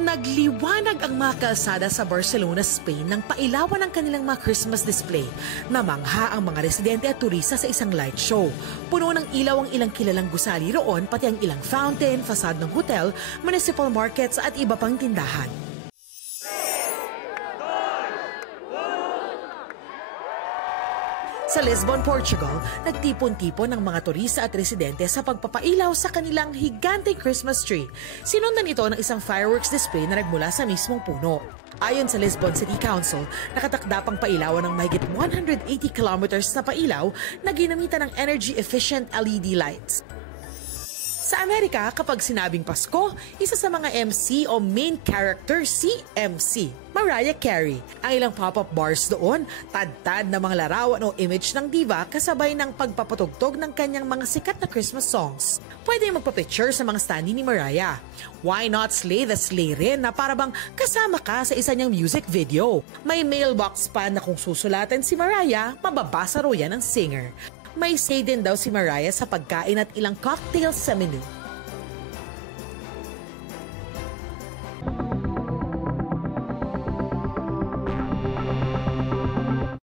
Nagliwanag ang mga kalsada sa Barcelona, Spain nang pailawan ang kanilang mga Christmas display. Namangha ang mga residente at turista sa isang light show. Puno ng ilaw ang ilang kilalang gusali roon, pati ang ilang fountain, fasad ng hotel, municipal markets at iba pang tindahan. Sa Lisbon, Portugal, nagtipon-tipon ng mga turista at residente sa pagpapailaw sa kanilang higanteng Christmas tree. Sinundan ito ng isang fireworks display na nagmula sa mismong puno. Ayon sa Lisbon City Council, nakatakda pang pailawan ng mahigit 180 kilometers na pailaw na ginamitan ng energy-efficient LED lights. Sa Amerika, kapag sinabing Pasko, isa sa mga MC o main character si MC, Mariah Carey. Ang ilang pop-up bars doon, tad-tad na mga larawan o image ng diva kasabay ng pagpapatugtog ng kanyang mga sikat na Christmas songs. Pwede magpa-picture sa mga standee ni Mariah. Why not slay the sleigh rin na parabang kasama ka sa isa niyang music video? May mailbox pa na kung susulatan si Mariah, mababasa ro yan ng singer. May say din daw si Mariah sa pagkain at ilang cocktails sa menu.